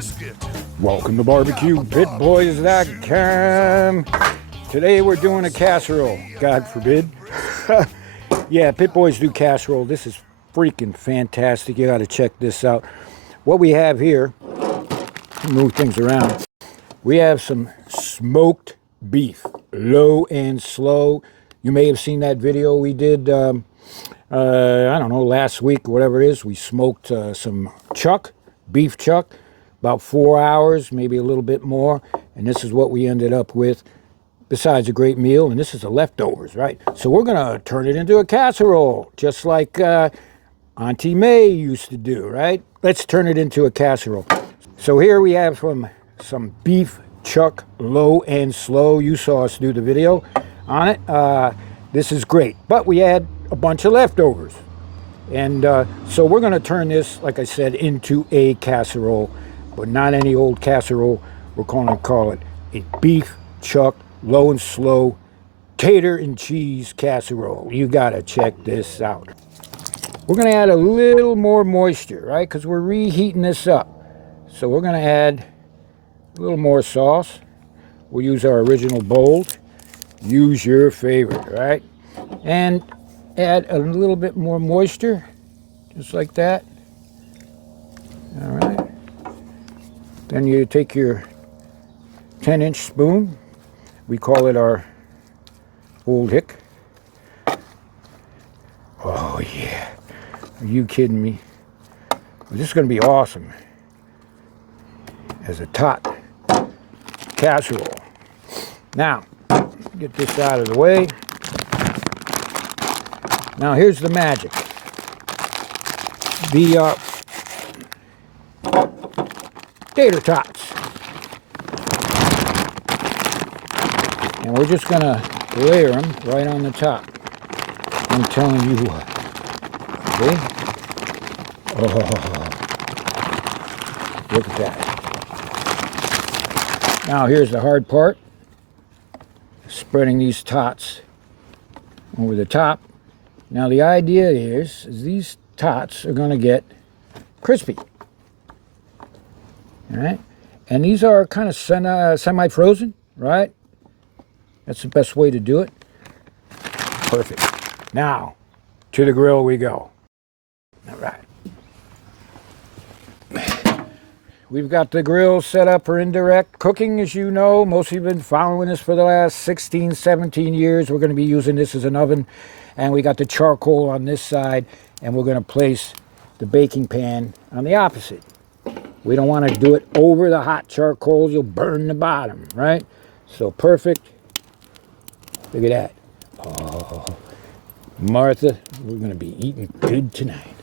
brisket. Welcome to BBQ Pit Boys.com. Today we're doing a casserole. God forbid. Yeah, Pit Boys do casserole. This is freaking fantastic. You got to check this out. What we have here, move things around. We have some smoked beef, low and slow. You may have seen that video we did, I don't know, last week, whatever it is. We smoked some chuck, beef chuck, about 4 hours, maybe a little bit more. And this is what we ended up with, besides a great meal. And this is the leftovers, right? So we're going to turn it into a casserole, just like Auntie May used to do, right? Let's turn it into a casserole. So here we have some beef chuck, low and slow. You saw us do the video on it. This is great, but we had a bunch of leftovers. And so we're going to turn this, like I said, into a casserole, but not any old casserole. We're going to call it a beef chuck, low and slow, tater and cheese casserole. You got to check this out. We're going to add a little more moisture, right? Because we're reheating this up. So we're going to add a little more sauce. We'll use our original bowl. Use your favorite, right? And add a little bit more moisture, just like that. All right. Then you take your 10-inch spoon. We call it our old hick. Oh, yeah. Are you kidding me? This is going to be awesome as a tot casserole. Now, get this out of the way. Now, here's the magic. The Tater Tots. And we're just going to layer them right on the top. I'm telling you what. Okay? Oh, look at that. Now, here's the hard part. Spreading these tots over the top. Now, the idea is these tots are going to get crispy. All right? And these are kind of semi-frozen, right? That's the best way to do it. Perfect. Now, to the grill we go. All right. We've got the grill set up for indirect cooking, as you know. Most of you have been following this for the last 16, 17 years. We're going to be using this as an oven. And we got the charcoal on this side. And we're going to place the baking pan on the opposite. We don't want to do it over the hot charcoal. You'll burn the bottom, right? So perfect. Look at that. Oh, Martha, we're going to be eating good tonight.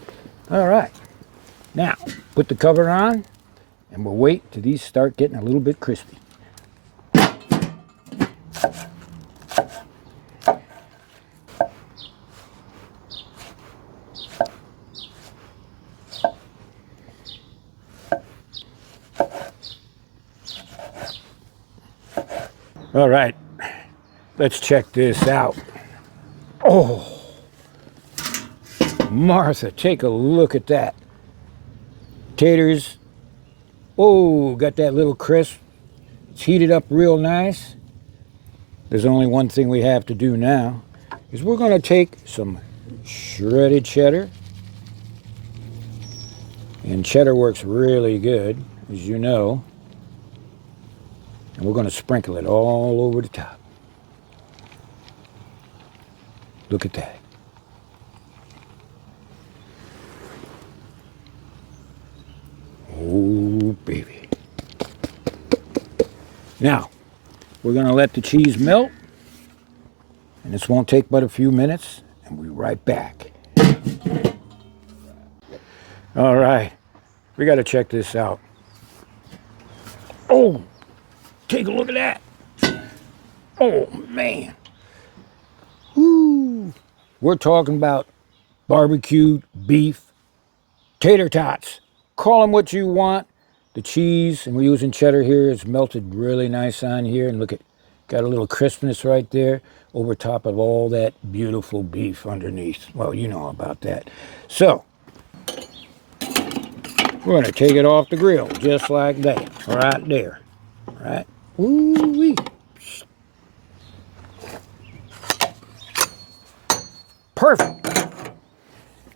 All right. Now, put the cover on. And we'll wait till these start getting a little bit crispy. All right, let's check this out. Oh, Martha, take a look at that. Taters. Oh, got that little crisp. It's heated up real nice. There's only one thing we have to do now, is we're going to take some shredded cheddar. And cheddar works really good, as you know. And we're going to sprinkle it all over the top. Look at that. Oh, baby. Now, we're going to let the cheese melt. And this won't take but a few minutes. And we'll be right back. All right. We got to check this out. Oh, take a look at that. Oh, man. Woo. We're talking about barbecued beef tater tots. Call them what you want. The cheese, and we're using cheddar here, is melted really nice on here. And look at, got a little crispness right there over top of all that beautiful beef underneath. Well, you know about that. So, We're going to take it off the grill just like that. Right there. Right? Woo-wee. Perfect.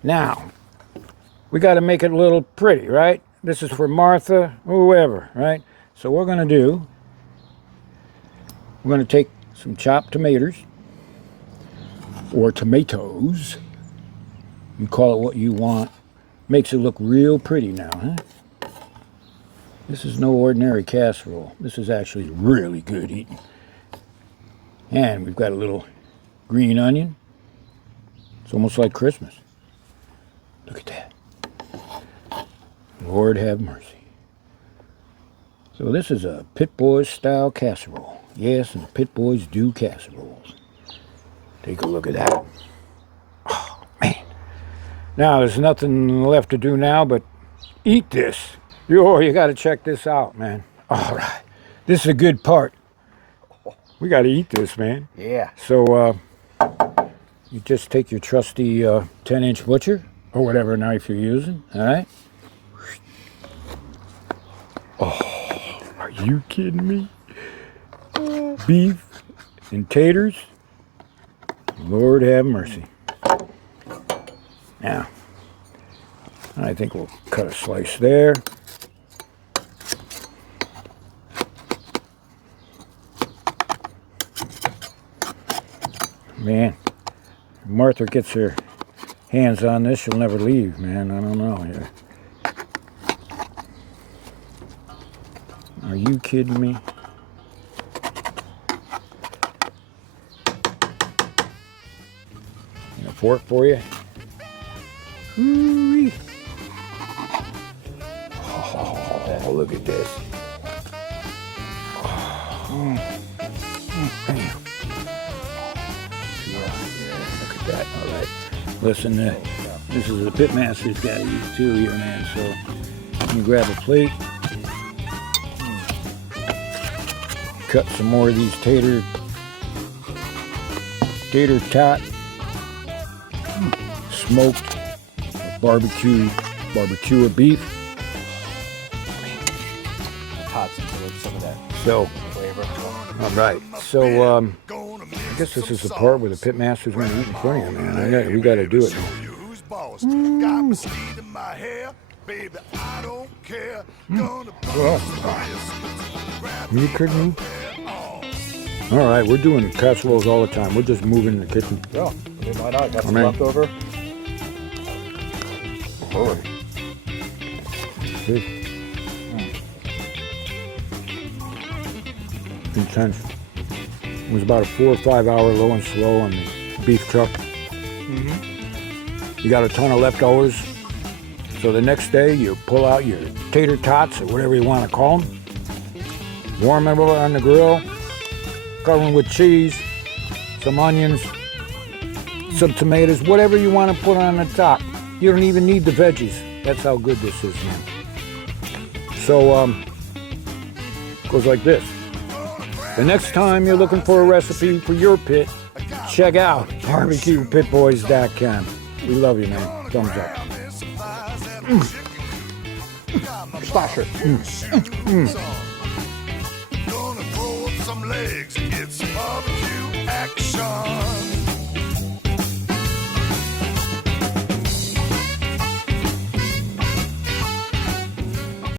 Now, we got to make it a little pretty, right? This is for Martha, whoever, right? So what we're going to do, we're going to take some chopped tomatoes, or tomatoes. You call it what you want. Makes it look real pretty now, huh? This is no ordinary casserole. This is actually really good eating. And we've got a little green onion. It's almost like Christmas. Look at that. Lord have mercy. So this is a Pit Boys style casserole. Yes, and the Pit Boys do casseroles. Take a look at that. Oh, man. Now, there's nothing left to do now but eat this. You got to check this out, man. All right. This is a good part. We got to eat this, man. Yeah. So, you just take your trusty 10-inch butcher, or whatever knife you're using, all right? Oh, are you kidding me? Beef and taters. Lord have mercy. Now, I think we'll cut a slice there. Man, if Martha gets her hands on this, she'll never leave, man. I don't know. Are you kidding me? And a fork for you. Ooh-wee. Oh, look at this. Oh. Bam. Look at that. All right. Listen, this is the pitmaster's got to eat too here, man. So let me grab a plate. Cut some more of these tater tot, smoked barbecue beef. Tots include some of that So, flavor. all right. So, I guess this is the part where the pitmaster's going to eat in front of you, man. We got to do it. You kidding me? All right, we're doing casseroles all the time. We're just moving in the kitchen. Yeah, I mean, why not? Got some leftover. Oh. Intense. It was about a 4 or 5 hour low and slow on the beef truck. You got a ton of leftovers. So the next day you pull out your tater tots, or whatever you want to call them. Warm them over on the grill. Cover them with cheese, some onions, some tomatoes, whatever you want to put on the top. You don't even need the veggies. That's how good this is, man. So, goes like this. The next time you're looking for a recipe for your pit, check out BBQPitBoys.com. We love you, man. Thumbs up. Splasher. Gonna throw up some legs and get some barbecue action.